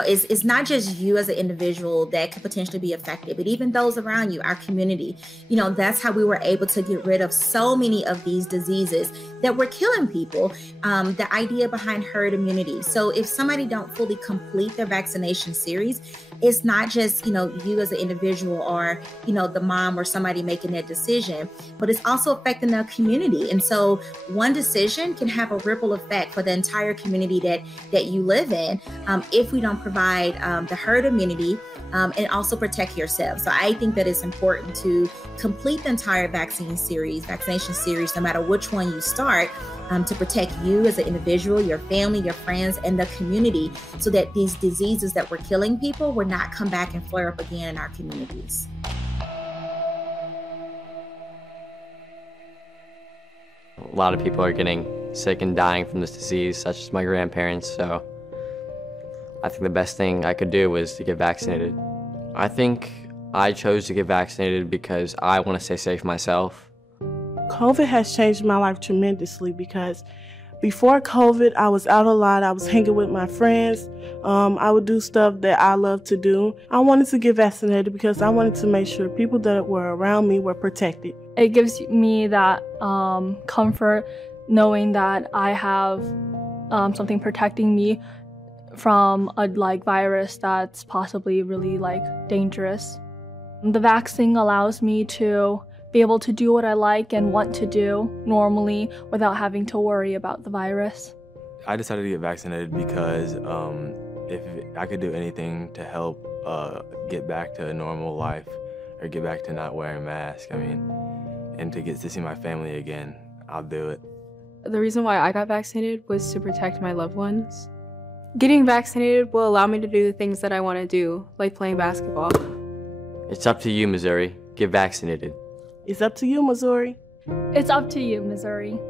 it's not just you as an individual that could potentially be affected, but even those around you, our community. That's how we were able to get rid of so many of these diseases that were killing people. The idea behind herd immunity. So if somebody don't fully complete their vaccination series, it's not just, you as an individual or, the mom or somebody making that decision, but it's also affecting the community. And so one decision can have a ripple effect for the entire community that you live in, if we don't provide the herd immunity and also protect yourself. So I think that it's important to complete the entire vaccination series, no matter which one you start, to protect you as an individual, your family, your friends, and the community, so that these diseases that were killing people will not come back and flare up again in our communities. A lot of people are getting sick and dying from this disease, such as my grandparents, so I think the best thing I could do was to get vaccinated. I think I chose to get vaccinated because I want to stay safe myself. COVID has changed my life tremendously because before COVID, I was out a lot. I was hanging with my friends. I would do stuff that I love to do. I wanted to get vaccinated because I wanted to make sure people that were around me were protected. It gives me that comfort knowing that I have something protecting me from a virus that's possibly really dangerous. The vaccine allows me to be able to do what I like and want to do normally without having to worry about the virus. I decided to get vaccinated because if I could do anything to help get back to a normal life or get back to not wearing a mask, and to get to see my family again, I'll do it. The reason why I got vaccinated was to protect my loved ones. Getting vaccinated will allow me to do the things that I want to do, like playing basketball. It's up to you, Missouri. Get vaccinated. It's up to you, Missouri. It's up to you, Missouri.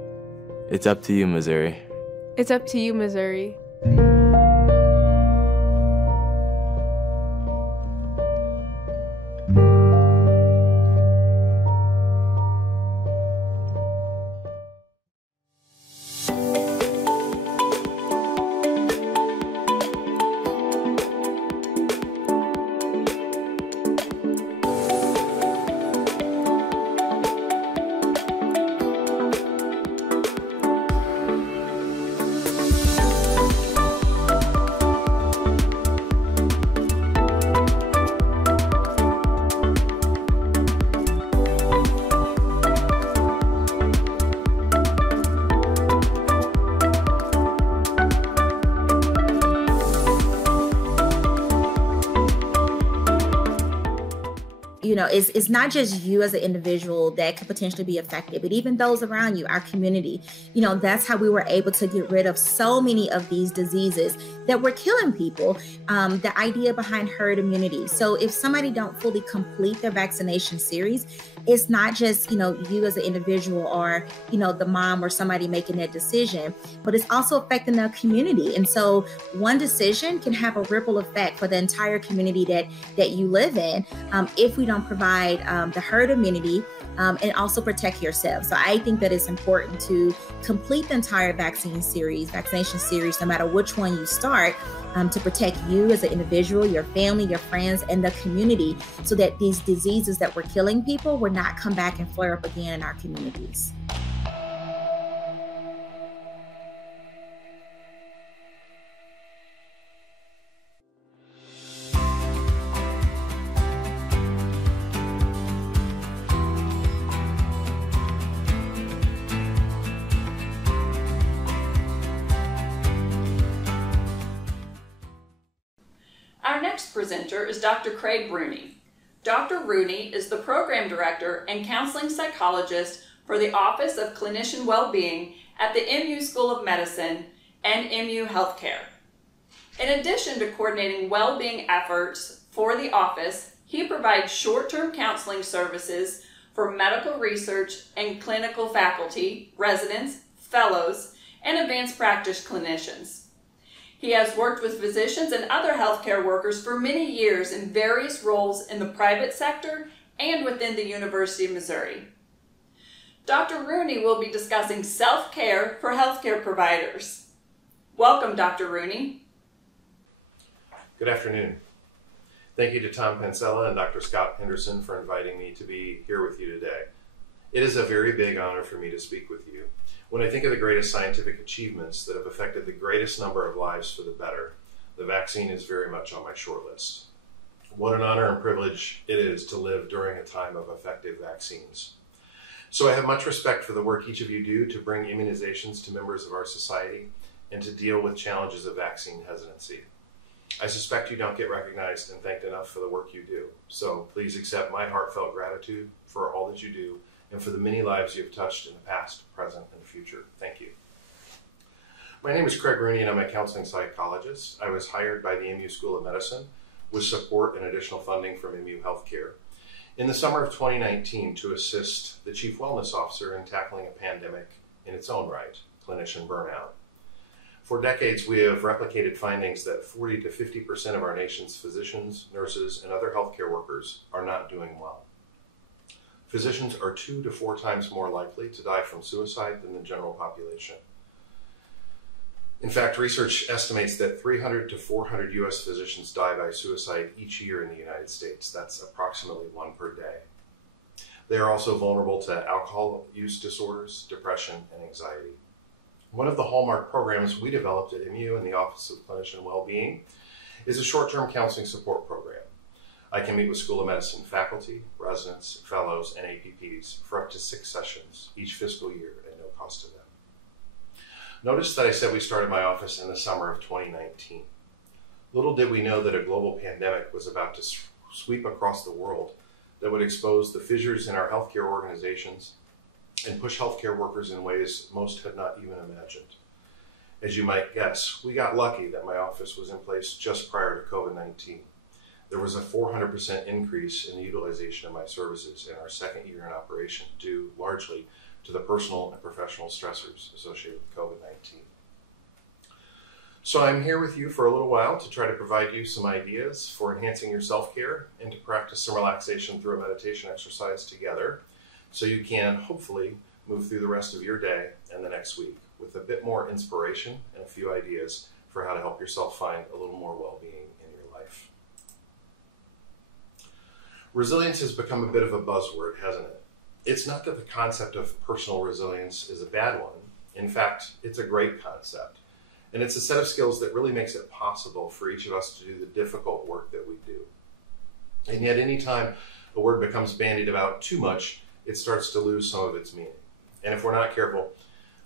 It's up to you, Missouri. It's up to you, Missouri. It's not just you as an individual that could potentially be affected, but even those around you, our community. That's how we were able to get rid of so many of these diseases that were killing people. The idea behind herd immunity. So if somebody don't fully complete their vaccination series, it's not just, you as an individual or, the mom or somebody making that decision, but it's also affecting the community. And so one decision can have a ripple effect for the entire community that you live in, if we don't provide the herd immunity and also protect yourself. So I think that it's important to complete the entire vaccination series, no matter which one you start, to protect you as an individual, your family, your friends, and the community, so that these diseases that were killing people will not come back and flare up again in our communities. Our next presenter is Dr. Craig Rooney. Dr. Rooney is the Program Director and Counseling Psychologist for the Office of Clinician Wellbeing at the MU School of Medicine and MU Healthcare. In addition to coordinating well-being efforts for the office, he provides short-term counseling services for medical research and clinical faculty, residents, fellows, and advanced practice clinicians. He has worked with physicians and other healthcare workers for many years in various roles in the private sector and within the University of Missouri. Dr. Rooney will be discussing self-care for healthcare providers. Welcome, Dr. Rooney. Good afternoon. Thank you to Tom Pansella and Dr. Scott Henderson for inviting me to be here with you today. It is a very big honor for me to speak with you. When I think of the greatest scientific achievements that have affected the greatest number of lives for the better, the vaccine is very much on my short list. What an honor and privilege it is to live during a time of effective vaccines. So I have much respect for the work each of you do to bring immunizations to members of our society and to deal with challenges of vaccine hesitancy. I suspect you don't get recognized and thanked enough for the work you do. So please accept my heartfelt gratitude for all that you do and for the many lives you have touched in the past, present, and future. Thank you. My name is Craig Rooney and I'm a counseling psychologist. I was hired by the MU School of Medicine with support and additional funding from MU Healthcare in the summer of 2019 to assist the Chief Wellness Officer in tackling a pandemic in its own right, clinician burnout. For decades, we have replicated findings that 40 to 50% of our nation's physicians, nurses, and other healthcare workers are not doing well. Physicians are 2 to 4 times more likely to die from suicide than the general population. In fact, research estimates that 300 to 400 U.S. physicians die by suicide each year in the United States. That's approximately 1 per day. They are also vulnerable to alcohol use disorders, depression, and anxiety. One of the hallmark programs we developed at MU in the Office of Clinician Wellbeing is a short-term counseling support program. I can meet with School of Medicine faculty, residents, fellows, and APPs for up to 6 sessions each fiscal year at no cost to them. Notice that I said we started my office in the summer of 2019. Little did we know that a global pandemic was about to sweep across the world that would expose the fissures in our healthcare organizations and push healthcare workers in ways most had not even imagined. As you might guess, we got lucky that my office was in place just prior to COVID-19. There was a 400% increase in the utilization of my services in our second year in operation, due largely to the personal and professional stressors associated with COVID-19. So I'm here with you for a little while to try to provide you some ideas for enhancing your self-care and to practice some relaxation through a meditation exercise together, so you can hopefully move through the rest of your day and the next week with a bit more inspiration and a few ideas for how to help yourself find a little more well-being in your life. Resilience has become a bit of a buzzword, hasn't it? It's not that the concept of personal resilience is a bad one. In fact, it's a great concept. And it's a set of skills that really makes it possible for each of us to do the difficult work that we do. And yet, anytime a word becomes bandied about too much, it starts to lose some of its meaning. And if we're not careful,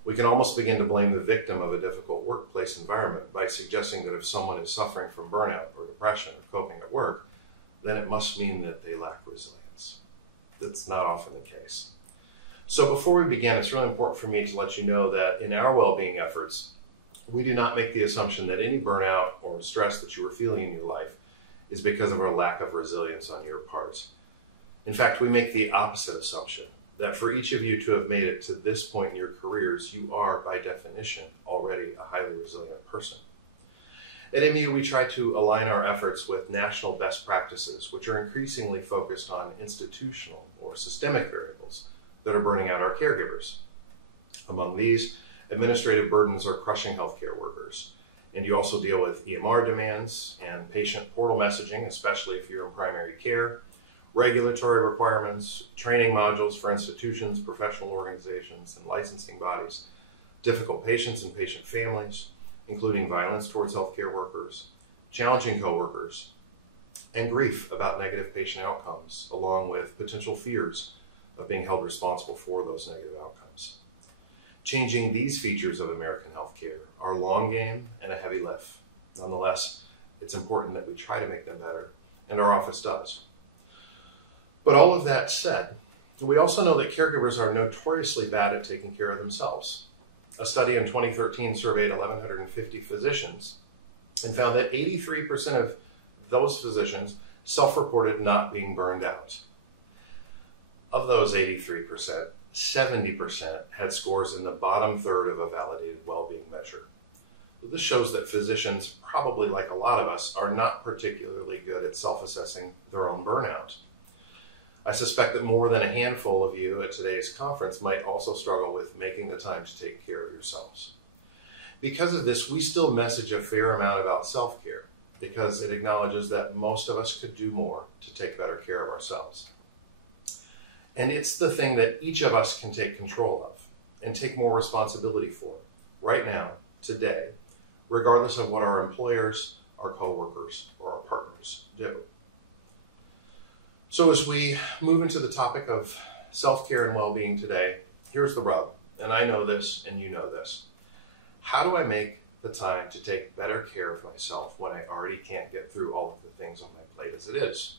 we can almost begin to blame the victim of a difficult workplace environment by suggesting that if someone is suffering from burnout or depression or coping at work, then it must mean that they lack resilience. That's not often the case. So before we begin, it's really important for me to let you know that in our well-being efforts, we do not make the assumption that any burnout or stress that you are feeling in your life is because of a lack of resilience on your part. In fact, we make the opposite assumption, that for each of you to have made it to this point in your careers, you are, by definition, already a highly resilient person. At MU, we try to align our efforts with national best practices, which are increasingly focused on institutional or systemic variables that are burning out our caregivers. Among these, administrative burdens are crushing healthcare workers. And you also deal with EMR demands and patient portal messaging, especially if you're in primary care, regulatory requirements, training modules for institutions, professional organizations, and licensing bodies, difficult patients and patient families, including violence towards healthcare workers, challenging coworkers, and grief about negative patient outcomes, along with potential fears of being held responsible for those negative outcomes. Changing these features of American healthcare are a long game and a heavy lift. Nonetheless, it's important that we try to make them better, and our office does. But all of that said, we also know that caregivers are notoriously bad at taking care of themselves. A study in 2013 surveyed 1,150 physicians and found that 83% of those physicians self-reported not being burned out. Of those 83%, 70% had scores in the bottom third of a validated well-being measure. This shows that physicians, probably like a lot of us, are not particularly good at self-assessing their own burnout. I suspect that more than a handful of you at today's conference might also struggle with making the time to take care of yourselves. Because of this, we still message a fair amount about self-care. because it acknowledges that most of us could do more to take better care of ourselves. And it's the thing that each of us can take control of and take more responsibility for right now, today, regardless of what our employers, our coworkers, or our partners do. So as we move into the topic of self-care and well-being today, here's the rub, and I know this and you know this. How do I make the time to take better care of myself when I already can't get through all of the things on my plate as it is?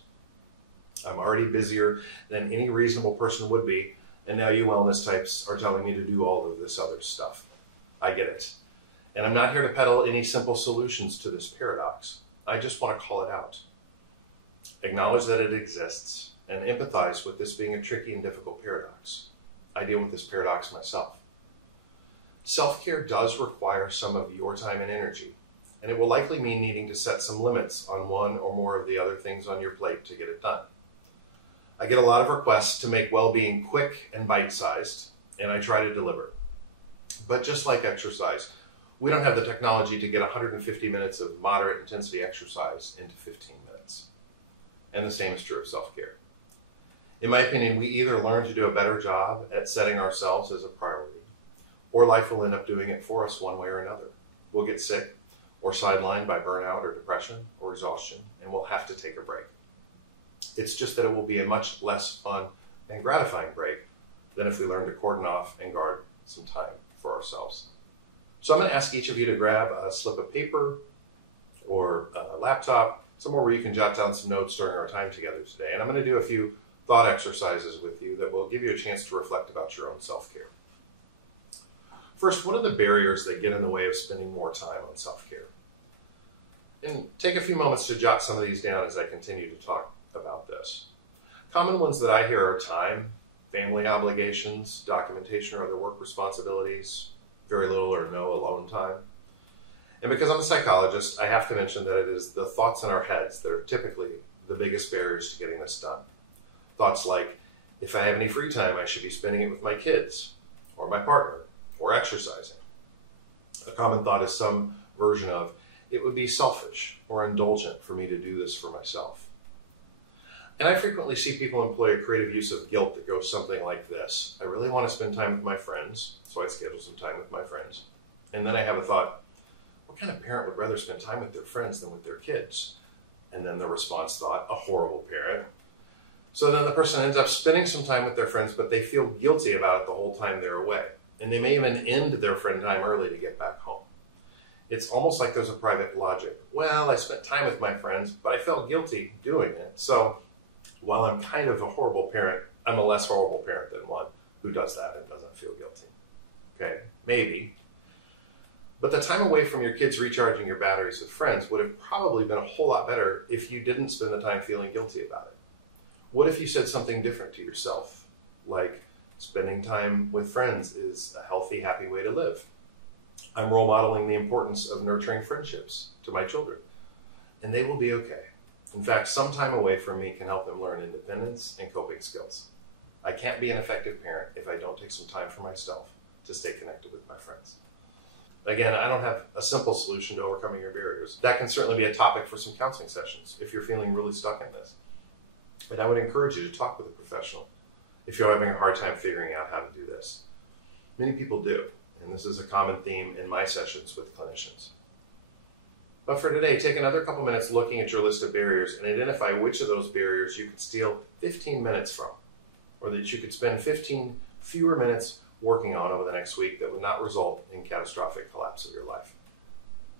I'm already busier than any reasonable person would be, and now you wellness types are telling me to do all of this other stuff. I get it. And I'm not here to peddle any simple solutions to this paradox. I just want to call it out. Acknowledge that it exists and empathize with this being a tricky and difficult paradox. I deal with this paradox myself. Self-care does require some of your time and energy, and it will likely mean needing to set some limits on one or more of the other things on your plate to get it done. I get a lot of requests to make well-being quick and bite-sized, and I try to deliver. But just like exercise, we don't have the technology to get 150 minutes of moderate intensity exercise into 15 minutes. And the same is true of self-care. In my opinion, we either learn to do a better job at setting ourselves as a priority, or life will end up doing it for us one way or another. We'll get sick or sidelined by burnout or depression or exhaustion, and we'll have to take a break. It's just that it will be a much less fun and gratifying break than if we learn to cordon off and guard some time for ourselves. So I'm going to ask each of you to grab a slip of paper or a laptop, somewhere where you can jot down some notes during our time together today. And I'm going to do a few thought exercises with you that will give you a chance to reflect about your own self-care. First, what are the barriers that get in the way of spending more time on self-care? And take a few moments to jot some of these down as I continue to talk about this. Common ones that I hear are time, family obligations, documentation or other work responsibilities, very little or no alone time. And because I'm a psychologist, I have to mention that it is the thoughts in our heads that are typically the biggest barriers to getting this done. Thoughts like, if I have any free time, I should be spending it with my kids, or my partner, or exercising. A common thought is some version of, it would be selfish or indulgent for me to do this for myself. And I frequently see people employ a creative use of guilt that goes something like this. I really want to spend time with my friends, so I schedule some time with my friends. And then I have a thought, what kind of parent would rather spend time with their friends than with their kids? And then the response thought, a horrible parent. So then the person ends up spending some time with their friends, but they feel guilty about it the whole time they're away. And they may even end their friend time early to get back home. It's almost like there's a private logic. Well, I spent time with my friends, but I felt guilty doing it. So while I'm kind of a horrible parent, I'm a less horrible parent than one who does that and doesn't feel guilty. Okay, maybe. But the time away from your kids recharging your batteries with friends would have probably been a whole lot better if you didn't spend the time feeling guilty about it. What if you said something different to yourself, like, spending time with friends is a healthy, happy way to live. I'm role modeling the importance of nurturing friendships to my children, and they will be okay. In fact, some time away from me can help them learn independence and coping skills. I can't be an effective parent if I don't take some time for myself to stay connected with my friends. Again, I don't have a simple solution to overcoming your barriers. That can certainly be a topic for some counseling sessions if you're feeling really stuck in this. But I would encourage you to talk with a professional if you're having a hard time figuring out how to do this. Many people do, and this is a common theme in my sessions with clinicians. But for today, take another couple minutes looking at your list of barriers and identify which of those barriers you could steal 15 minutes from, or that you could spend 15 fewer minutes working on over the next week that would not result in catastrophic collapse of your life.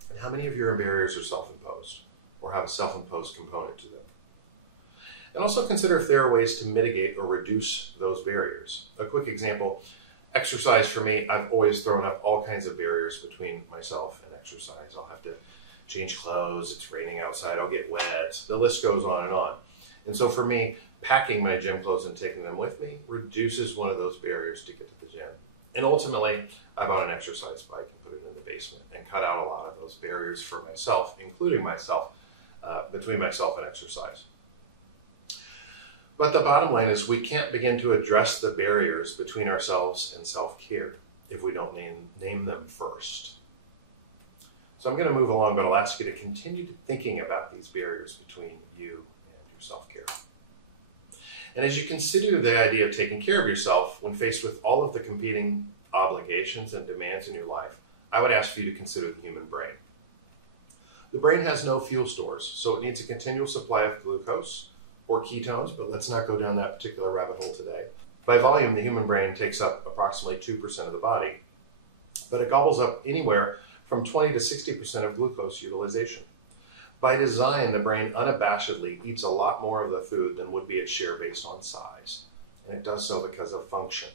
And how many of your barriers are self-imposed or have a self-imposed component to them? And also consider if there are ways to mitigate or reduce those barriers. A quick example, exercise for me, I've always thrown up all kinds of barriers between myself and exercise. I'll have to change clothes, it's raining outside, I'll get wet, the list goes on and on. And so for me, packing my gym clothes and taking them with me reduces one of those barriers to get to the gym. And ultimately, I bought an exercise bike and put it in the basement and cut out a lot of those barriers for myself, including myself, between myself and exercise. But the bottom line is we can't begin to address the barriers between ourselves and self-care if we don't name them first. So I'm going to move along, but I'll ask you to continue thinking about these barriers between you and your self-care. And as you consider the idea of taking care of yourself when faced with all of the competing obligations and demands in your life, I would ask for you to consider the human brain. The brain has no fuel stores, so it needs a continual supply of glucose or ketones, but let's not go down that particular rabbit hole today. By volume, the human brain takes up approximately 2% of the body, but it gobbles up anywhere from 20 to 60% of glucose utilization. By design, the brain unabashedly eats a lot more of the food than would be its share based on size, and it does so because of function.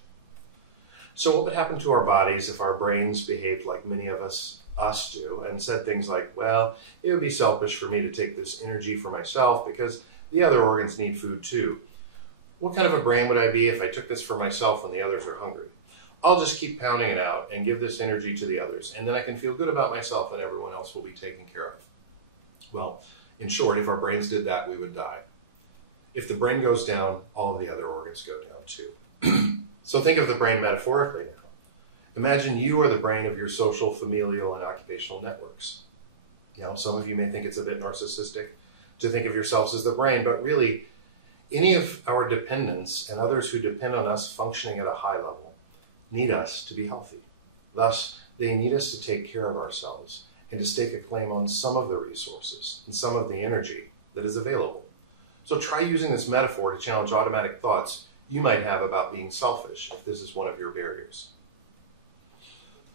So what would happen to our bodies if our brains behaved like many of us do and said things like, well, it would be selfish for me to take this energy for myself because the other organs need food too. What kind of a brain would I be if I took this for myself when the others are hungry? I'll just keep pounding it out and give this energy to the others, and then I can feel good about myself and everyone else will be taken care of. Well, in short, if our brains did that, we would die. If the brain goes down, all of the other organs go down too. So think of the brain metaphorically now. Imagine you are the brain of your social, familial, and occupational networks. Some of you may think it's a bit narcissistic to think of yourselves as the brain, but really, any of our dependents and others who depend on us functioning at a high level need us to be healthy. Thus, they need us to take care of ourselves and to stake a claim on some of the resources and some of the energy that is available. So try using this metaphor to challenge automatic thoughts you might have about being selfish if this is one of your barriers.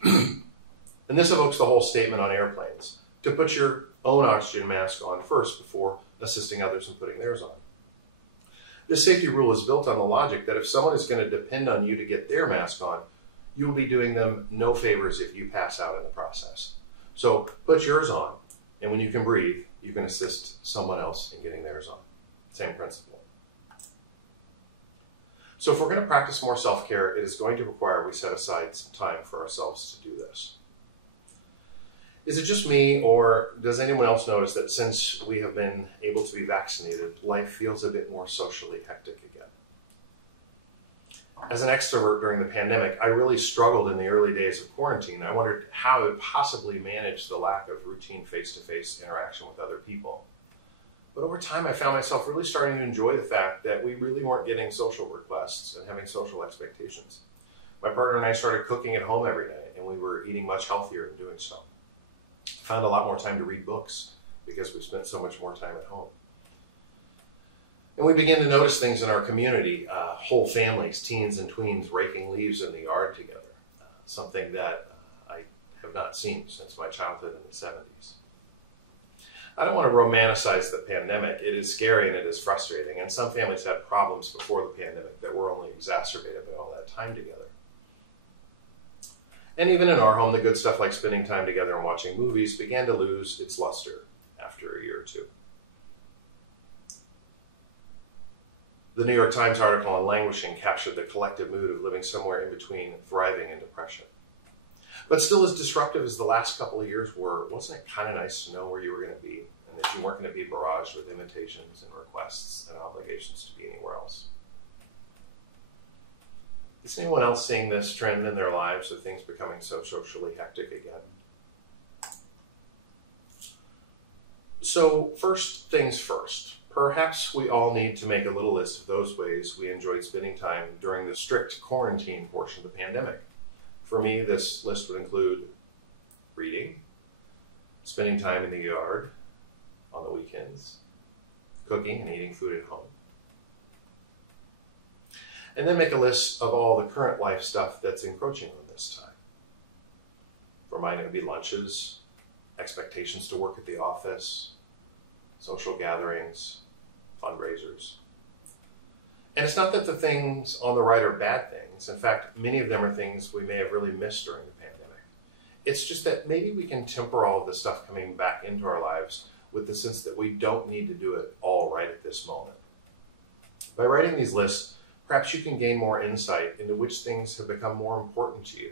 And this evokes the whole statement on airplanes, to put your own oxygen mask on first before assisting others in putting theirs on. This safety rule is built on the logic that if someone is going to depend on you to get their mask on, you will be doing them no favors if you pass out in the process. So put yours on, and when you can breathe, you can assist someone else in getting theirs on. Same principle. So if we're going to practice more self-care, it is going to require we set aside some time for ourselves to do this. Is it just me, or does anyone else notice that since we have been able to be vaccinated, life feels a bit more socially hectic again? As an extrovert during the pandemic, I really struggled in the early days of quarantine. I wondered how I would possibly manage the lack of routine face-to-face interaction with other people. But over time, I found myself really starting to enjoy the fact that we really weren't getting social requests and having social expectations. My partner and I started cooking at home every night, and we were eating much healthier in doing so. I found a lot more time to read books because we spent so much more time at home. And we began to notice things in our community, whole families, teens and tweens, raking leaves in the yard together, something that I have not seen since my childhood in the 70s. I don't want to romanticize the pandemic. It is scary and it is frustrating, and some families had problems before the pandemic that were only exacerbated by all that time together. And even in our home, the good stuff like spending time together and watching movies began to lose its luster after a year or two. The New York Times article on languishing captured the collective mood of living somewhere in between thriving and depression. But still, as disruptive as the last couple of years were, wasn't it kind of nice to know where you were going to be and that you weren't going to be barraged with invitations and requests and obligations to be anywhere else? Is anyone else seeing this trend in their lives of things becoming so socially hectic again? So first things first, perhaps we all need to make a little list of those ways we enjoyed spending time during the strict quarantine portion of the pandemic. For me, this list would include reading, spending time in the yard on the weekends, cooking and eating food at home. And then make a list of all the current life stuff that's encroaching on this time. For mine, it would be lunches, expectations to work at the office, social gatherings, fundraisers. And it's not that the things on the right are bad things. In fact, many of them are things we may have really missed during the pandemic. It's just that maybe we can temper all of the stuff coming back into our lives with the sense that we don't need to do it all right at this moment. By writing these lists, perhaps you can gain more insight into which things have become more important to you,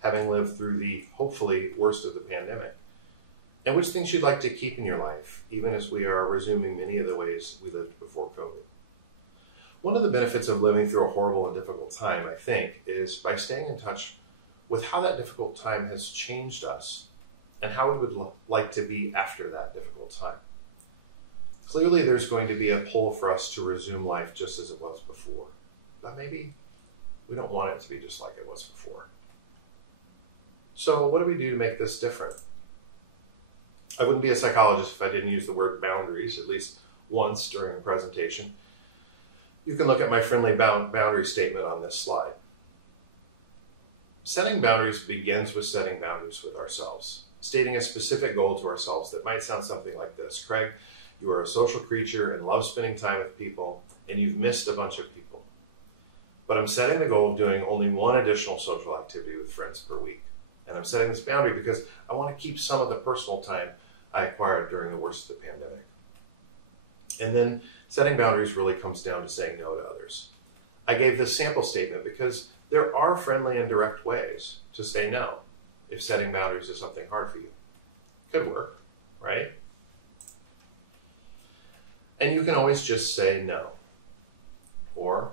having lived through the, hopefully, worst of the pandemic, and which things you'd like to keep in your life, even as we are resuming many of the ways we lived before COVID. One of the benefits of living through a horrible and difficult time, I think, is by staying in touch with how that difficult time has changed us and how we would like to be after that difficult time. Clearly, there's going to be a pull for us to resume life just as it was before, but maybe we don't want it to be just like it was before. So what do we do to make this different? I wouldn't be a psychologist if I didn't use the word boundaries at least once during a presentation. You can look at my friendly boundary statement on this slide. Setting boundaries begins with setting boundaries with ourselves, stating a specific goal to ourselves that might sound something like this. Craig, you are a social creature and love spending time with people, and you've missed a bunch of people. But I'm setting the goal of doing only one additional social activity with friends per week. And I'm setting this boundary because I want to keep some of the personal time I acquired during the worst of the pandemic. And then setting boundaries really comes down to saying no to others. I gave this sample statement because there are friendly and direct ways to say no if setting boundaries is something hard for you. Could work, right? And you can always just say no, or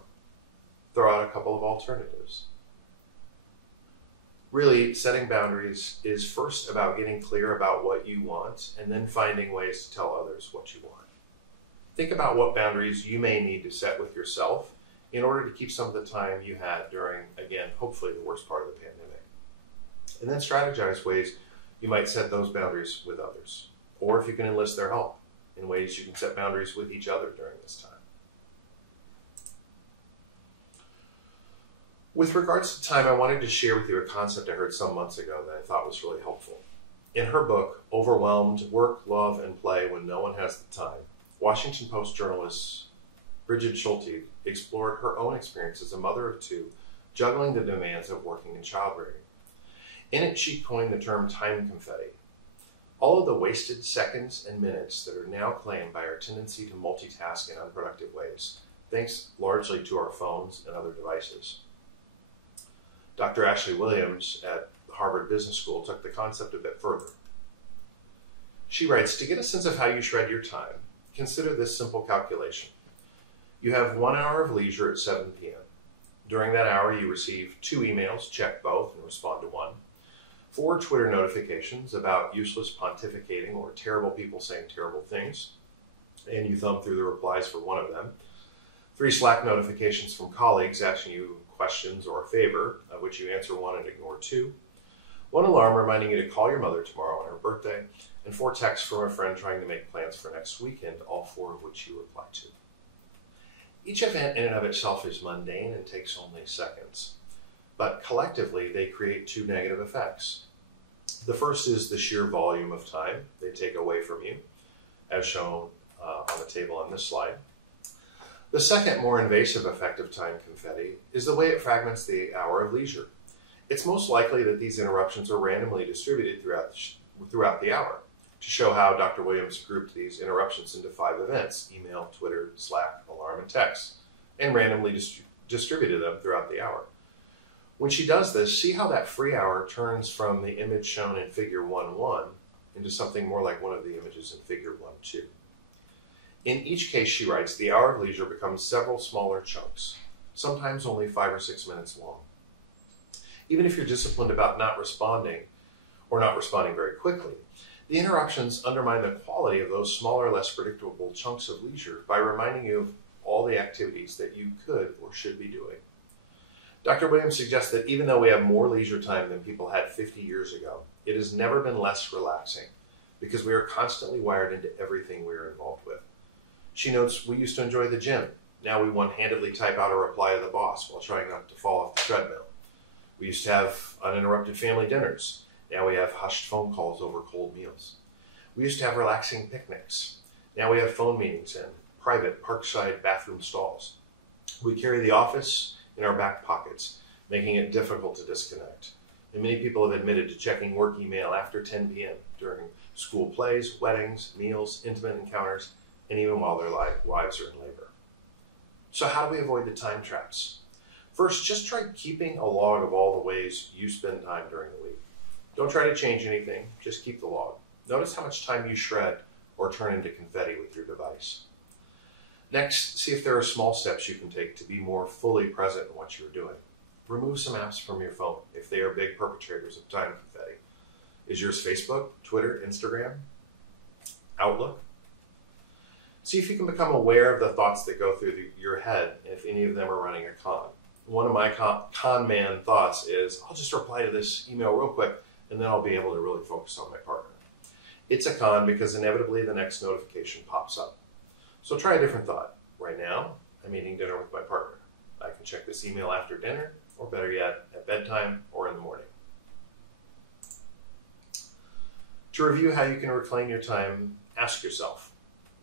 throw out a couple of alternatives. Really, setting boundaries is first about getting clear about what you want and then finding ways to tell others what you want. Think about what boundaries you may need to set with yourself in order to keep some of the time you had during, again, hopefully the worst part of the pandemic. And then strategize ways you might set those boundaries with others, or if you can enlist their help in ways you can set boundaries with each other during this time. With regards to time, I wanted to share with you a concept I heard some months ago that I thought was really helpful. In her book, Overwhelmed, Work, Love, and Play When No One Has the Time, Washington Post journalist Bridget Schulte explored her own experience as a mother of two, juggling the demands of working and childbearing. In it, she coined the term time confetti. All of the wasted seconds and minutes that are now claimed by our tendency to multitask in unproductive ways, thanks largely to our phones and other devices. Dr. Ashley Williams at Harvard Business School took the concept a bit further. She writes, to get a sense of how you shred your time, consider this simple calculation. You have 1 hour of leisure at 7 p.m. During that hour, you receive 2 emails, check both, and respond to 1. 4 Twitter notifications about useless pontificating or terrible people saying terrible things, and you thumb through the replies for 1 of them. 3 Slack notifications from colleagues asking you questions or a favor, of which you answer 1 and ignore 2. 1 alarm reminding you to call your mother tomorrow on her birthday, and 4 texts from a friend trying to make plans for next weekend, all 4 of which you reply to. Each event in and of itself is mundane and takes only seconds, but collectively they create 2 negative effects. The first is the sheer volume of time they take away from you, as shown on the table on this slide. The second, more invasive effect of time confetti is the way it fragments the hour of leisure. It's most likely that these interruptions are randomly distributed throughout the hour. To show how Dr. Williams grouped these interruptions into 5 events: email, Twitter, Slack, alarm, and text, and randomly distributed them throughout the hour. When she does this, see how that free hour turns from the image shown in figure 1.1 into something more like one of the images in figure 1.2. In each case, she writes, the hour of leisure becomes several smaller chunks, sometimes only 5 or 6 minutes long. Even if you're disciplined about not responding, or not responding very quickly, the interruptions undermine the quality of those smaller, less predictable chunks of leisure by reminding you of all the activities that you could or should be doing. Dr. Williams suggests that even though we have more leisure time than people had 50 years ago, it has never been less relaxing because we are constantly wired into everything we are involved with. She notes, we used to enjoy the gym. Now we one-handedly type out a reply to the boss while trying not to fall off the treadmill. We used to have uninterrupted family dinners. Now we have hushed phone calls over cold meals. We used to have relaxing picnics. Now we have phone meetings in private parkside bathroom stalls. We carry the office in our back pockets, making it difficult to disconnect. And many people have admitted to checking work email after 10 p.m. during school plays, weddings, meals, intimate encounters, and even while their wives are in labor. So how do we avoid the time traps? First, just try keeping a log of all the ways you spend time during the week. Don't try to change anything, just keep the log. Notice how much time you shred or turn into confetti with your device. Next, see if there are small steps you can take to be more fully present in what you're doing. Remove some apps from your phone if they are big perpetrators of time confetti. Is yours Facebook, Twitter, Instagram, Outlook? See if you can become aware of the thoughts that go through your head, if any of them are running a con. One of my con man thoughts is, I'll just reply to this email real quick, and then I'll be able to really focus on my partner. It's a con because inevitably the next notification pops up. So try a different thought. Right now, I'm eating dinner with my partner. I can check this email after dinner, or better yet, at bedtime or in the morning. To review how you can reclaim your time, ask yourself,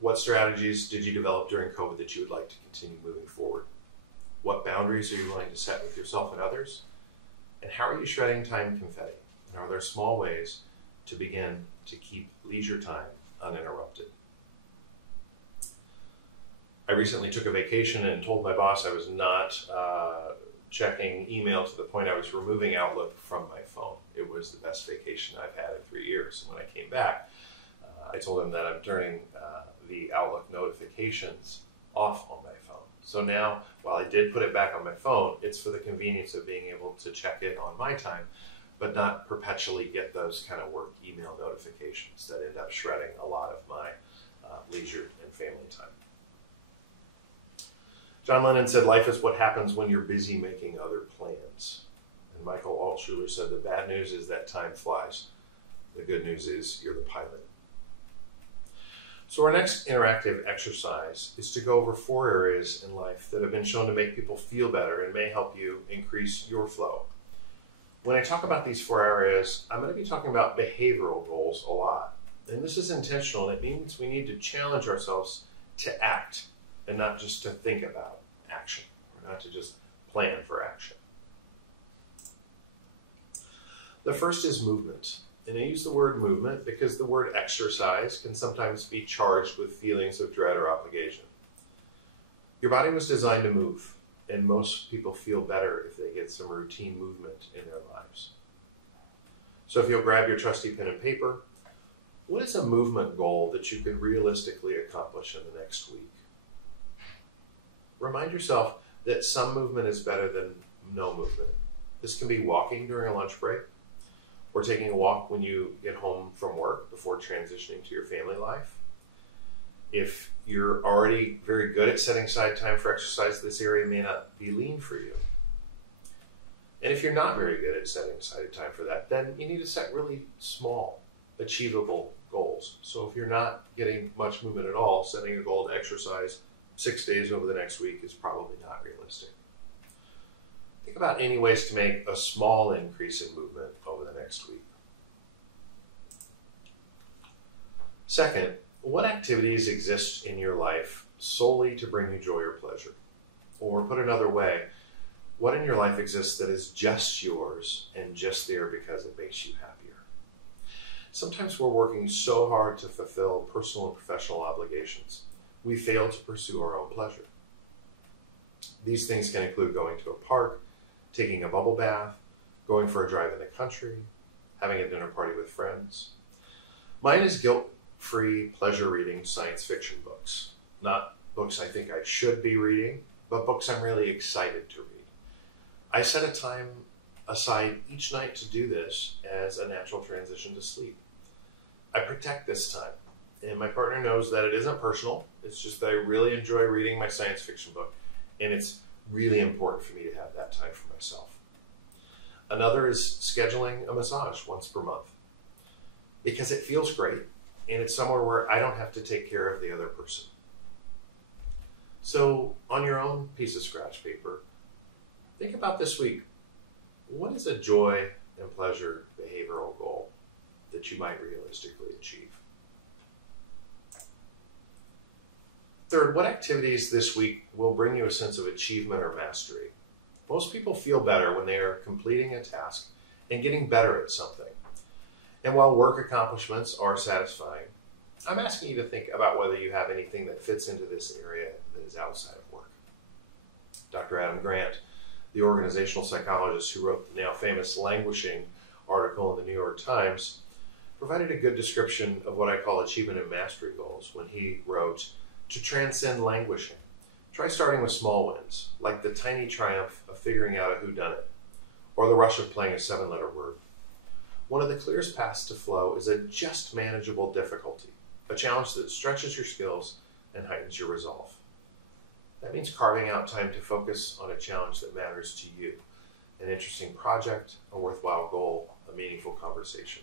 what strategies did you develop during COVID that you would like to continue moving forward? What boundaries are you willing to set with yourself and others? And how are you shredding time confetti? And are there small ways to begin to keep leisure time uninterrupted? I recently took a vacation and told my boss I was not checking email to the point I was removing Outlook from my phone. It was the best vacation I've had in 3 years. And when I came back, I told him that I'm turning the Outlook notifications off on my phone. So now, while I did put it back on my phone, it's for the convenience of being able to check it on my time, but not perpetually get those kind of work email notifications that end up shredding a lot of my leisure and family time. John Lennon said, life is what happens when you're busy making other plans. And Michael Altshuler said, the bad news is that time flies. The good news is you're the pilot. So our next interactive exercise is to go over 4 areas in life that have been shown to make people feel better and may help you increase your flow. When I talk about these 4 areas, I'm going to be talking about behavioral goals a lot. And this is intentional. It means we need to challenge ourselves to act and not just to think about action, or not to just plan for action. The first is movement. And I use the word movement because the word exercise can sometimes be charged with feelings of dread or obligation. Your body was designed to move, and most people feel better if they get some routine movement in their lives. So if you'll grab your trusty pen and paper, what is a movement goal that you could realistically accomplish in the next week? Remind yourself that some movement is better than no movement. This can be walking during a lunch break, or taking a walk when you get home from work before transitioning to your family life. If you're already very good at setting aside time for exercise, this area may not be lean for you. And if you're not very good at setting aside time for that, then you need to set really small, achievable goals. So if you're not getting much movement at all, setting a goal to exercise 6 days over the next week is probably not realistic. Think about any ways to make a small increase in movement over the next week. Second, what activities exist in your life solely to bring you joy or pleasure? Or put another way, what in your life exists that is just yours and just there because it makes you happier? Sometimes we're working so hard to fulfill personal and professional obligations, we fail to pursue our own pleasure. These things can include going to a park, taking a bubble bath, going for a drive in the country, having a dinner party with friends. Mine is guilt-free pleasure reading science fiction books. Not books I think I should be reading, but books I'm really excited to read. I set a time aside each night to do this as a natural transition to sleep. I protect this time, and my partner knows that it isn't personal. It's just that I really enjoy reading my science fiction book, and it's really important for me to have that time for myself. Another is scheduling a massage once per month because it feels great and it's somewhere where I don't have to take care of the other person. So on your own piece of scratch paper, think about this week. What is a joy and pleasure behavioral goal that you might realistically achieve? Third, what activities this week will bring you a sense of achievement or mastery? Most people feel better when they are completing a task and getting better at something. And while work accomplishments are satisfying, I'm asking you to think about whether you have anything that fits into this area that is outside of work. Dr. Adam Grant, the organizational psychologist who wrote the now famous Languishing article in the New York Times, provided a good description of what I call achievement and mastery goals when he wrote, to transcend languishing, try starting with small wins, like the tiny triumph of figuring out a whodunit, or the rush of playing a 7-letter word. one of the clearest paths to flow is a just manageable difficulty, a challenge that stretches your skills and heightens your resolve. That means carving out time to focus on a challenge that matters to you, an interesting project, a worthwhile goal, a meaningful conversation.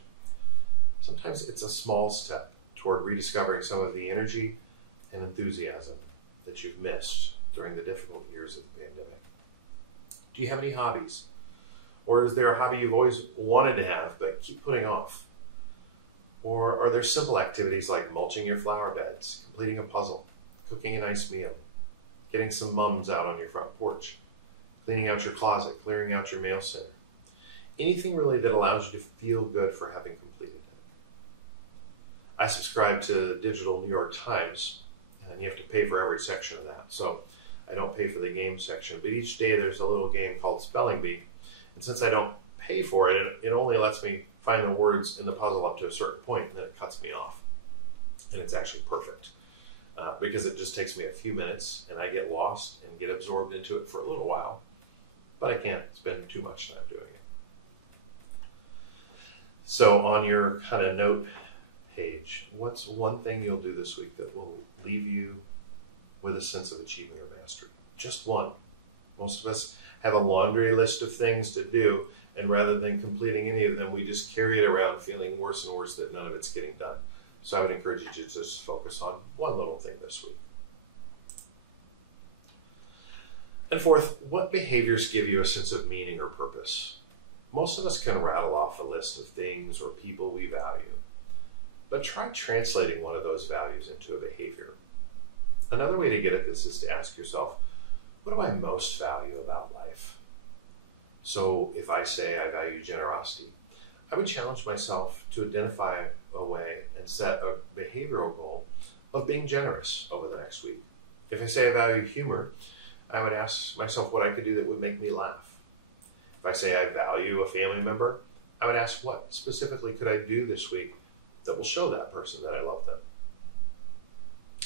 Sometimes it's a small step toward rediscovering some of the energy and enthusiasm that you've missed during the difficult years of the pandemic. Do you have any hobbies? Or is there a hobby you've always wanted to have but keep putting off? Or are there simple activities like mulching your flower beds, completing a puzzle, cooking a nice meal, getting some mums out on your front porch, cleaning out your closet, clearing out your mail center? Anything really that allows you to feel good for having completed it. I subscribe to the digital New York Times, and you have to pay for every section of that. So I don't pay for the game section, but each day there's a little game called Spelling Bee. And since I don't pay for it, it only lets me find the words in the puzzle up to a certain point, and then it cuts me off. And it's actually perfect because it just takes me a few minutes, and I get lost and get absorbed into it for a little while, but I can't spend too much time doing it. So on your kind of note page, what's one thing you'll do this week that will leave you with a sense of achievement or mastery? Just one. Most of us have a laundry list of things to do, and rather than completing any of them, we just carry it around feeling worse and worse that none of it's getting done. So I would encourage you to just focus on one little thing this week. And fourth, what behaviors give you a sense of meaning or purpose? Most of us can rattle off a list of things or people we value, but try translating one of those values into a behavior. Another way to get at this is to ask yourself, what do I most value about life? So if I say I value generosity, I would challenge myself to identify a way and set a behavioral goal of being generous over the next week. If I say I value humor, I would ask myself what I could do that would make me laugh. If I say I value a family member, I would ask what specifically could I do this week that will show that person that I love them.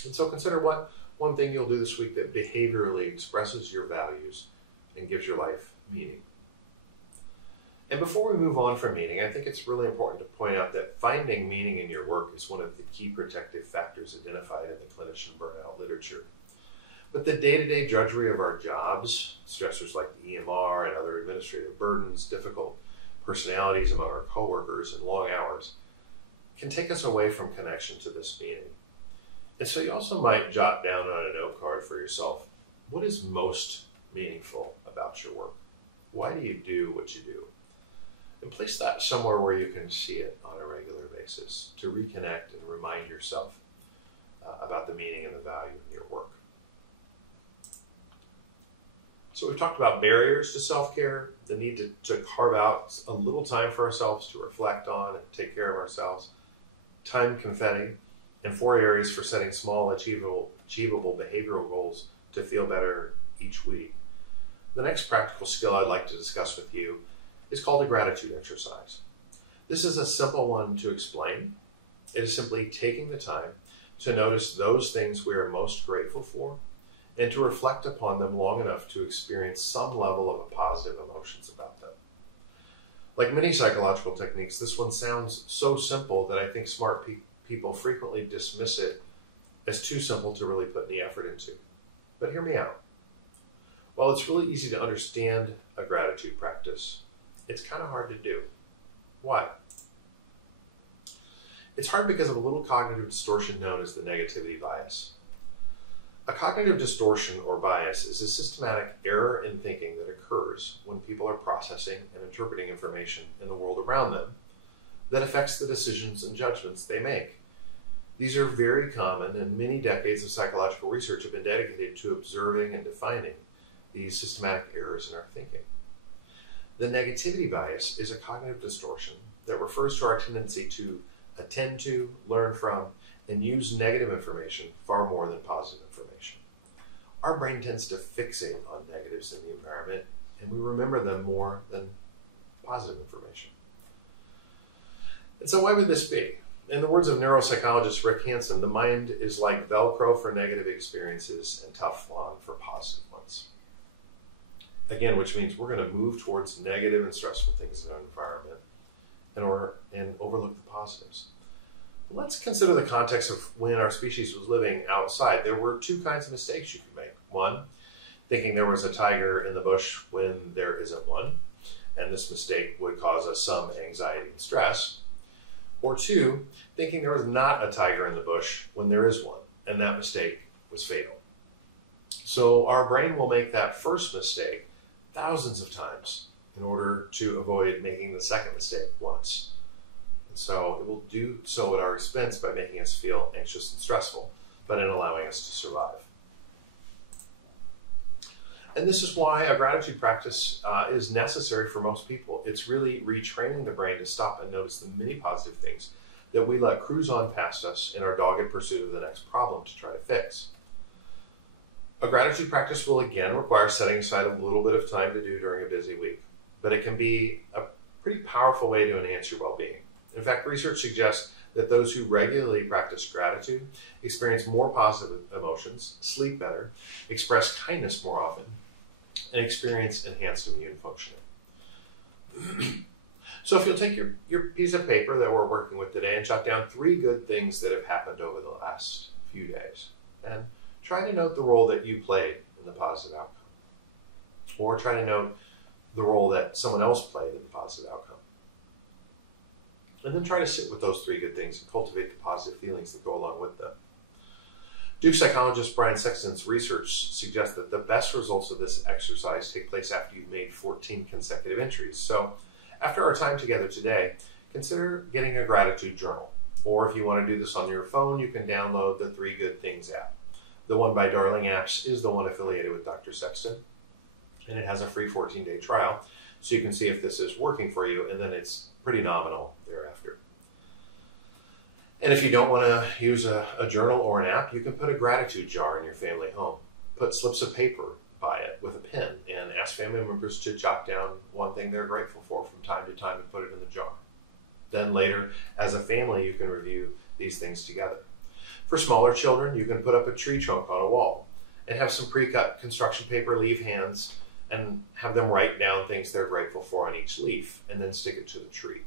And so consider what one thing you'll do this week that behaviorally expresses your values and gives your life meaning. And before we move on from meaning, I think it's really important to point out that finding meaning in your work is one of the key protective factors identified in the clinician burnout literature. But the day-to-day drudgery of our jobs, stressors like the EMR and other administrative burdens, difficult personalities among our coworkers, and long hours, can take us away from connection to this meaning. And so you also might jot down on a note card for yourself, what is most meaningful about your work? Why do you do what you do? And place that somewhere where you can see it on a regular basis to reconnect and remind yourself about the meaning and the value in your work. So we've talked about barriers to self-care, the need to carve out a little time for ourselves to reflect on and take care of ourselves, time confetti, and 4 areas for setting small, achievable behavioral goals to feel better each week. The next practical skill I'd like to discuss with you is called a gratitude exercise. This is a simple one to explain. It is simply taking the time to notice those things we are most grateful for and to reflect upon them long enough to experience some level of positive emotions about them. Like many psychological techniques, this one sounds so simple that I think smart people frequently dismiss it as too simple to really put any effort into. But hear me out. While it's really easy to understand a gratitude practice, it's kind of hard to do. Why? It's hard because of a little cognitive distortion known as the negativity bias. A cognitive distortion or bias is a systematic error in thinking that occurs when people are processing and interpreting information in the world around them that affects the decisions and judgments they make. These are very common, and many decades of psychological research have been dedicated to observing and defining these systematic errors in our thinking. The negativity bias is a cognitive distortion that refers to our tendency to attend to, learn from, and use negative information far more than positive information. Our brain tends to fixate on negatives in the environment, and we remember them more than positive information. And so why would this be? In the words of neuropsychologist Rick Hansen, the mind is like Velcro for negative experiences and Teflon for positive ones. Again, which means we're going to move towards negative and stressful things in our environment, and overlook the positives. Let's consider the context of when our species was living outside. There were two kinds of mistakes you could make. One, thinking there was a tiger in the bush when there isn't one, and this mistake would cause us some anxiety and stress. Or two, thinking there was not a tiger in the bush when there is one, and that mistake was fatal. So our brain will make that first mistake thousands of times in order to avoid making the second mistake once. And so it will do so at our expense by making us feel anxious and stressful, but in allowing us to survive. And this is why a gratitude practice is necessary for most people. It's really retraining the brain to stop and notice the many positive things that we let cruise on past us in our dogged pursuit of the next problem to try to fix. A gratitude practice will again require setting aside a little bit of time to do during a busy week, but it can be a pretty powerful way to enhance your well-being. In fact, research suggests that those who regularly practice gratitude experience more positive emotions, sleep better, express kindness more often, and experience enhanced immune functioning. So if you'll take your piece of paper that we're working with today and jot down 3 good things that have happened over the last few days, and try to note the role that you played in the positive outcome. Or try to note the role that someone else played in the positive outcome. And then try to sit with those 3 good things and cultivate the positive feelings that go along with them. Duke psychologist Brian Sexton's research suggests that the best results of this exercise take place after you've made 14 consecutive entries. So after our time together today, consider getting a gratitude journal. Or if you want to do this on your phone, you can download the 3 Good Things app. The one by Darling Apps is the one affiliated with Dr. Sexton, and it has a free 14-day trial, so you can see if this is working for you, and then it's pretty nominal thereafter. And if you don't want to use a journal or an app, you can put a gratitude jar in your family home. Put slips of paper by it with a pen and ask family members to jot down one thing they're grateful for from time to time and put it in the jar. Then later, as a family, you can review these things together. For smaller children, you can put up a tree trunk on a wall and have some pre-cut construction paper leaf hands and have them write down things they're grateful for on each leaf and then stick it to the tree.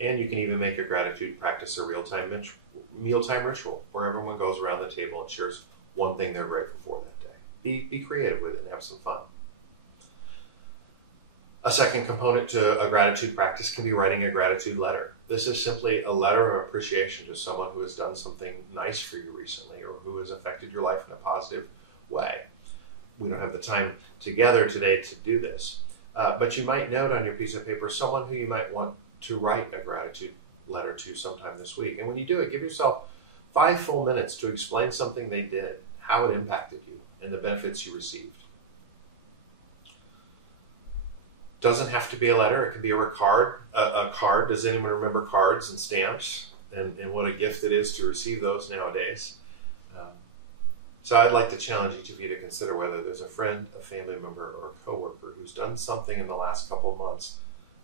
And you can even make a gratitude practice a mealtime ritual where everyone goes around the table and shares one thing they're grateful for that day. Be creative with it and have some fun. A second component to a gratitude practice can be writing a gratitude letter. This is simply a letter of appreciation to someone who has done something nice for you recently or who has affected your life in a positive way. We don't have the time together today to do this, but you might note on your piece of paper someone who you might want to write a gratitude letter to sometime this week. And when you do it, give yourself 5 full minutes to explain something they did, how it impacted you, and the benefits you received. Doesn't have to be a letter. It can be a card. Does anyone remember cards and stamps and what a gift it is to receive those nowadays? So I'd like to challenge each of you to consider whether there's a friend, a family member, or a coworker who's done something in the last couple of months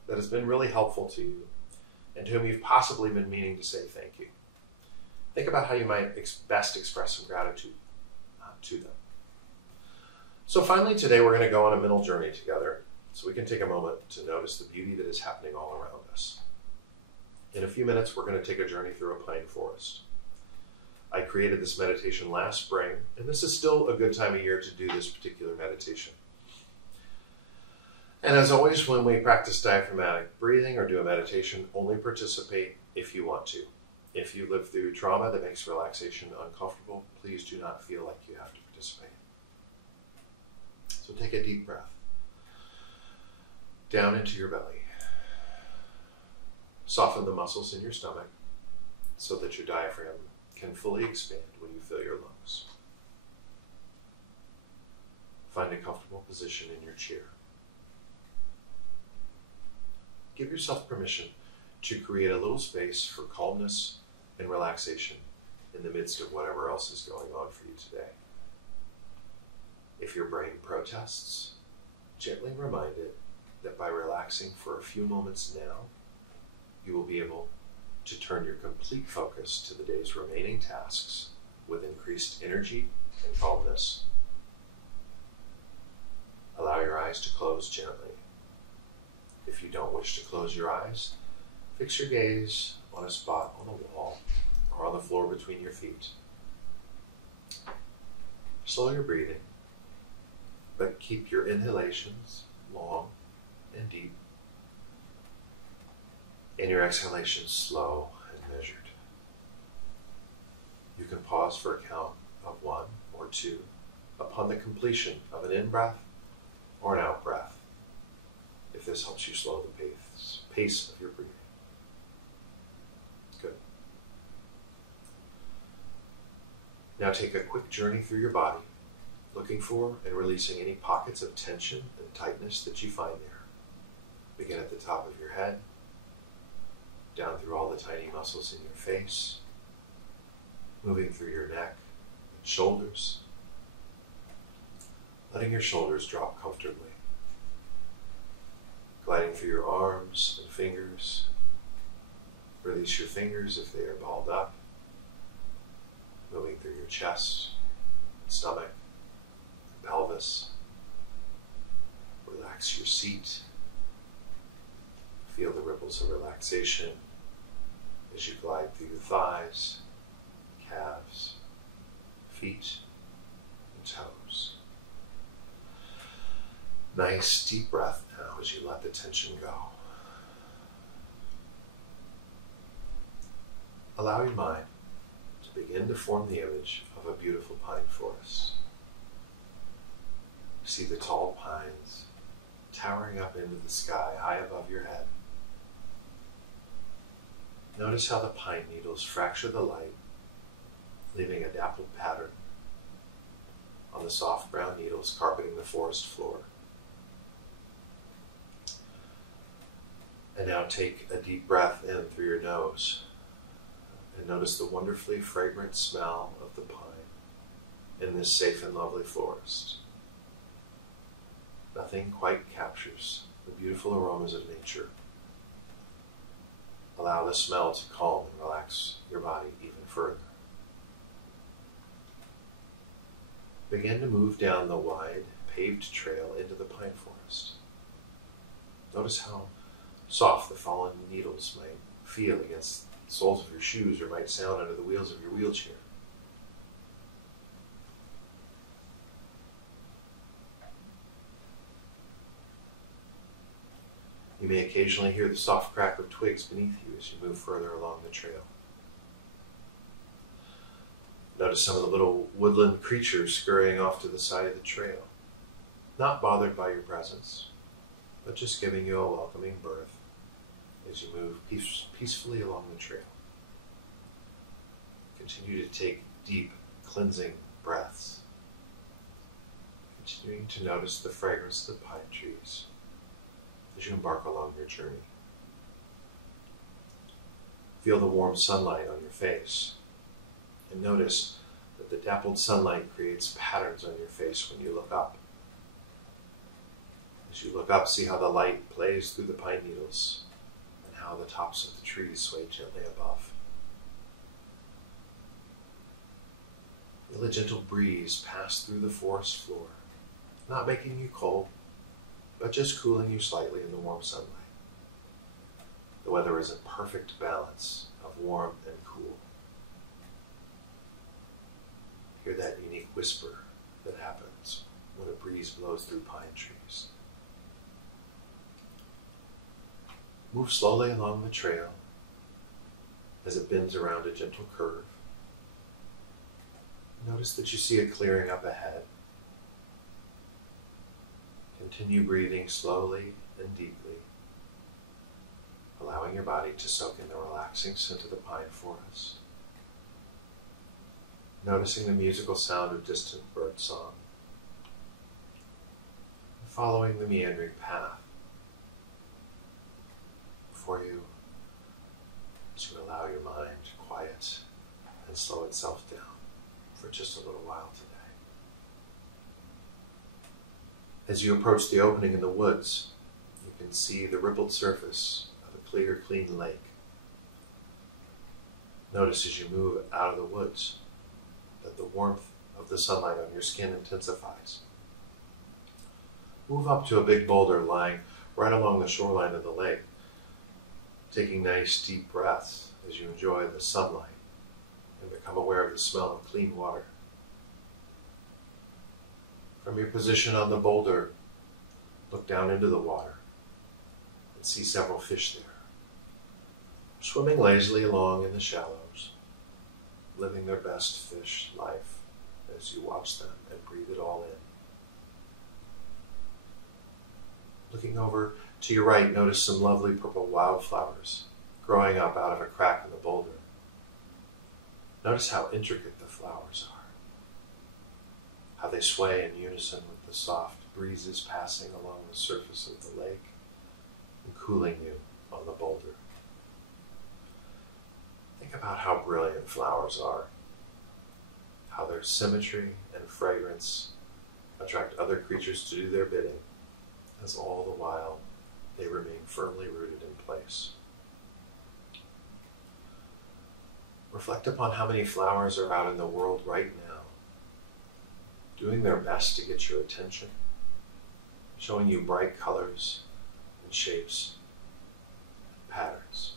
that has been really helpful to you and to whom you've possibly been meaning to say thank you. Think about how you might best express some gratitude to them. So finally today we're going to go on a mental journey together so we can take a moment to notice the beauty that is happening all around us. In a few minutes we're going to take a journey through a pine forest. I created this meditation last spring, and this is still a good time of year to do this particular meditation. And as always, when we practice diaphragmatic breathing or do a meditation, only participate if you want to. If you live through trauma that makes relaxation uncomfortable, please do not feel like you have to participate. So take a deep breath down into your belly. Soften the muscles in your stomach so that your diaphragm can fully expand when you fill your lungs. Find a comfortable position in your chair. Give yourself permission to create a little space for calmness and relaxation in the midst of whatever else is going on for you today. If your brain protests, gently remind it that by relaxing for a few moments now, you will be able to turn your complete focus to the day's remaining tasks with increased energy and calmness. Allow your eyes to close gently. If you don't wish to close your eyes, fix your gaze on a spot on the wall or on the floor between your feet. Slow your breathing, but keep your inhalations long and deep, and your exhalations slow and measured. You can pause for a count of 1 or 2 upon the completion of an in-breath or an out-breath, if this helps you slow the pace of your breathing. Good. Now take a quick journey through your body, looking for and releasing any pockets of tension and tightness that you find there. Begin at the top of your head, down through all the tiny muscles in your face, moving through your neck and shoulders, letting your shoulders drop comfortably, gliding through your arms and fingers. Release your fingers if they are balled up, moving through your chest, stomach, and pelvis. Relax your seat. Feel the ripples of relaxation as you glide through your thighs, calves, feet, and toes. Nice deep breath now as you let the tension go. Allow your mind to begin to form the image of a beautiful pine forest. See the tall pines towering up into the sky high above your head. Notice how the pine needles fracture the light, leaving a dappled pattern on the soft brown needles carpeting the forest floor. And now take a deep breath in through your nose and notice the wonderfully fragrant smell of the pine in this safe and lovely forest. Nothing quite captures the beautiful aromas of nature. Allow the smell to calm and relax your body even further. Begin to move down the wide, paved trail into the pine forest. Notice how soft the fallen needles might feel against the soles of your shoes or might sound under the wheels of your wheelchair. You may occasionally hear the soft crack of twigs beneath you as you move further along the trail. Notice some of the little woodland creatures scurrying off to the side of the trail, not bothered by your presence, but just giving you a welcoming berth as you move peacefully along the trail. Continue to take deep, cleansing breaths, continuing to notice the fragrance of the pine trees as you embark along your journey. Feel the warm sunlight on your face, and notice that the dappled sunlight creates patterns on your face when you look up. As you look up, see how the light plays through the pine needles and how the tops of the trees sway gently above. Feel a gentle breeze pass through the forest floor, not making you cold, but just cooling you slightly in the warm sunlight. The weather is a perfect balance of warm and cool. Hear that unique whisper that happens when a breeze blows through pine trees. Move slowly along the trail as it bends around a gentle curve. Notice that you see a clearing up ahead. Continue breathing slowly and deeply, allowing your body to soak in the relaxing scent of the pine forest. Noticing the musical sound of distant bird song. Following the meandering path before you to allow your mind to quiet and slow itself down for just a little while today. As you approach the opening in the woods, you can see the rippled surface of a clear, clean lake. Notice as you move out of the woods that the warmth of the sunlight on your skin intensifies. Move up to a big boulder lying right along the shoreline of the lake, taking nice deep breaths as you enjoy the sunlight and become aware of the smell of clean water. From your position on the boulder, look down into the water and see several fish there, swimming lazily along in the shallows, living their best fish life as you watch them and breathe it all in. Looking over to your right, notice some lovely purple wildflowers growing up out of a crack in the boulder. Notice how intricate the flowers are, how they sway in unison with the soft breezes passing along the surface of the lake and cooling you on the boulder. Think about how brilliant flowers are, how their symmetry and fragrance attract other creatures to do their bidding, as all the while they remain firmly rooted in place. Reflect upon how many flowers are out in the world right now, doing their best to get your attention, showing you bright colors and shapes and patterns,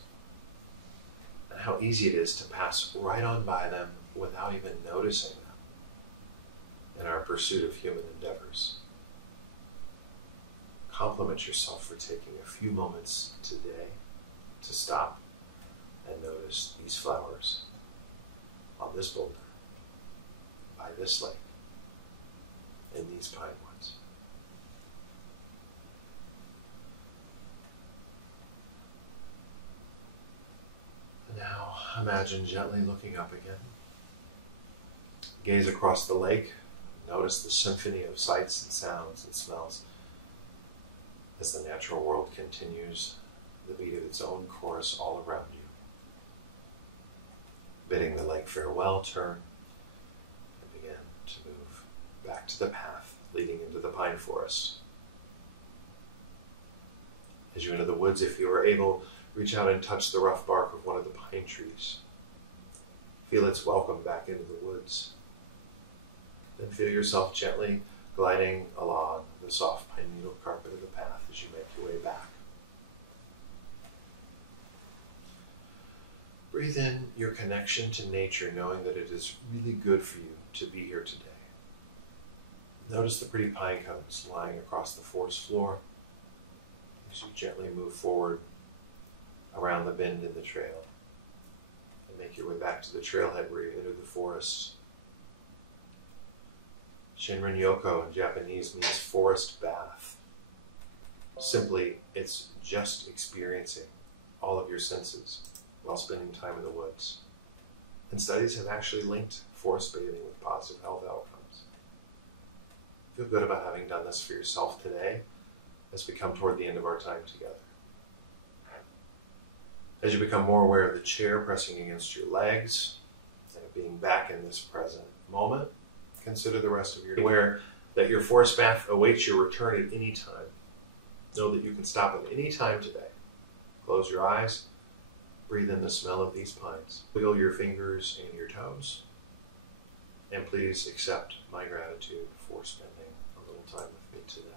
and how easy it is to pass right on by them without even noticing them in our pursuit of human endeavors. Compliment yourself for taking a few moments today to stop and notice these flowers on this boulder, by this lake, in these pine woods. And now imagine gently looking up again. Gaze across the lake. Notice the symphony of sights and sounds and smells as the natural world continues the beat of its own chorus all around you. Bidding the lake farewell, turn and begin to move back to the path leading into the pine forest. As you enter the woods, if you are able, reach out and touch the rough bark of one of the pine trees. Feel its welcome back into the woods. Then feel yourself gently gliding along the soft pine needle carpet of the path as you make your way back. Breathe in your connection to nature, knowing that it is really good for you to be here today. Notice the pretty pine cones lying across the forest floor as you gently move forward around the bend in the trail and make your way back to the trailhead where you entered the forest. Shinrin-yoku in Japanese means forest bath. Simply, it's just experiencing all of your senses while spending time in the woods. And studies have actually linked forest bathing with positive health outcomes. Feel good about having done this for yourself today as we come toward the end of our time together. As you become more aware of the chair pressing against your legs and of being back in this present moment, consider the rest of your day. Aware that your forest bath awaits your return at any time. Know that you can stop at any time today. Close your eyes. Breathe in the smell of these pines. Wiggle your fingers and your toes. And please accept my gratitude for spending a little time with me today.